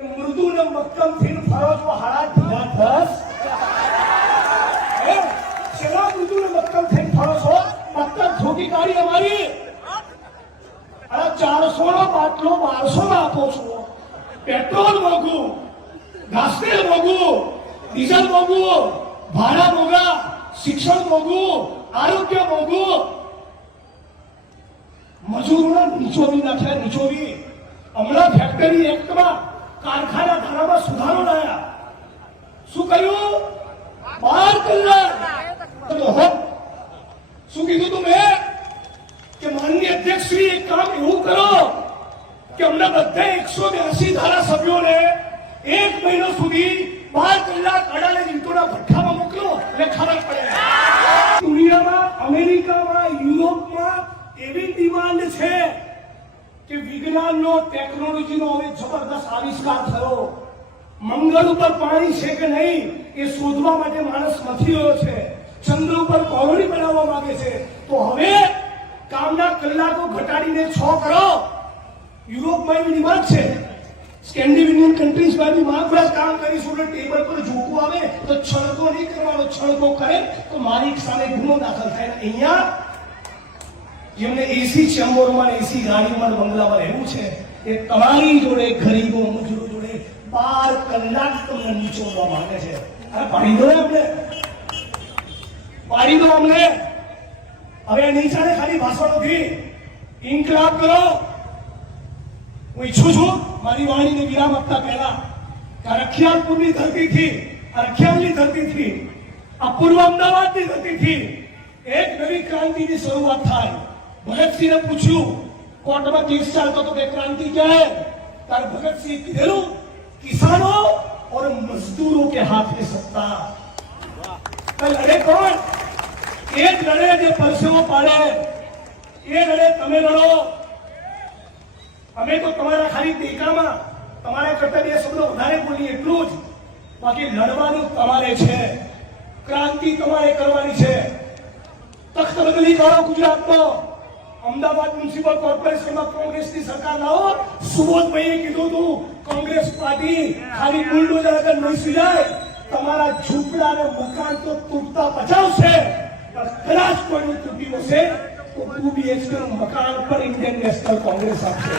મૃદુ ને મક્કમ થઈને ફરો છો હાડા ઢીલા થસ શેના મૃદુ ને મક્કમ થઈને ફરો છો મક્કમ ઠોકી કાઢી અમારી અરે 400 નો બાટલો 1200 માં આપો છો પેટ્રોલ મોંઘું ઘાસતેલ મોંઘું ડીઝલ મોંઘું ભાડા મોંઘા શિક્ષણ મોંઘું આરોગ્ય મોંઘું મજૂરોના નીચોવી નાખ્યા નીચોવી હમણાં ફેક્ટરી એક્ટમાં કારખાના ધારામાં સુધારો લાયા શું કર્યું 12 કલાક શું કીધું તું મેં કે માનનીય અધ્યક્ષ શ્રી એક કામ એવું કરો કે અમને બધા 182 ધારાસભ્યોને 1 મહિનો સુધી 12 કલાક અડાલે જીવતોના ભઠ્ઠામાં મોકલો એટલે ખબર પડે દુનિયામાં અમેરિકામાં યુરોપમાં એવી ડિમાન્ડ છે કે વિજ્ઞાનનો ટેકનોલોજીનો હવે જબરદસ્ત આવિષ્કાર થયો મંગળ ઉપર પાણી છે કે નહીં એ શોધવા માટે માણસ મથી રહ્યો છે ચંદ્ર ઉપર કોલોની બનાવવા માંગે છે તો હવે કામના કલાકો ઘટાડીને 6 કરો યુરોપમાં એવી ડિમાન્ડ છે સ્કેન્ડિનેવિયન કન્ટ્રીઝમાં બી માત્ર કામ કરીશું એટલે ટેબલ પર ઝૂકવું આવે તો છળકો નહીં કરવાનો છળકો કરે તો મારી સામે ગુનો દાખલ થાય અહીંયા જેમને એસી ચેમ્બરમાં એસી ગાડીમાં બંગલામાં રહેવું છે એ તમારી જોડે ગરીબો મજૂરો જોડે 12 કલાક તમને નીચોડવા માંગે છે અરે પાડી દો અમને પાડી દો અમને હવે નીચાને ખાલી ભાષણ નથી ઇન્કલાબ કરો હું ઈચ્છું છું મારી વાણીને વિરામ આપતા પહેલા રખિયાલપુરની ધરતીથી રખિયાલની ધરતીથી આ પૂર્વ અમદાવાદની ધરતીથી એક નવી ક્રાંતિની શરૂઆત થાય ભગતસિંહને પૂછ્યું કોર્ટમાં કેસ ચાલતો તો કે क्रांति क्या है तार भगत सिंह कहेलू किसानों और मजदूरों के हाथ में सत्ता लड़े कौन एक लड़े जो परसेवो पाड़े ये लड़े तमे लड़ो અમે તો તમારા ખાલી ટેકામાં તમારા કરતા બે શબ્દો વધારે બોલીએ એટલું જ બાકી લડવાનું તમારે છે ક્રાંતિ તમારે કરવાની છે તખ્ત બદલી કરો ગુજરાતનો અમદાવાદ મ્યુનિસિપલ કોર્પોરેશનમાં કોંગ્રેસની સરકાર લાવો સુબોધભાઈએ કીધું હતું કોંગ્રેસ પાર્ટી ખાલી બુલડોઝર આગળ નહીં સુજાય તમારા ઝૂંપડા અને મકાન તો તૂટતા બચાવશે પણ કદાચ કોઈનું તૂટ્યું હશે તો 2 BHK મકાન પર ઇન્ડિયન નેશનલ કોંગ્રેસ આપશે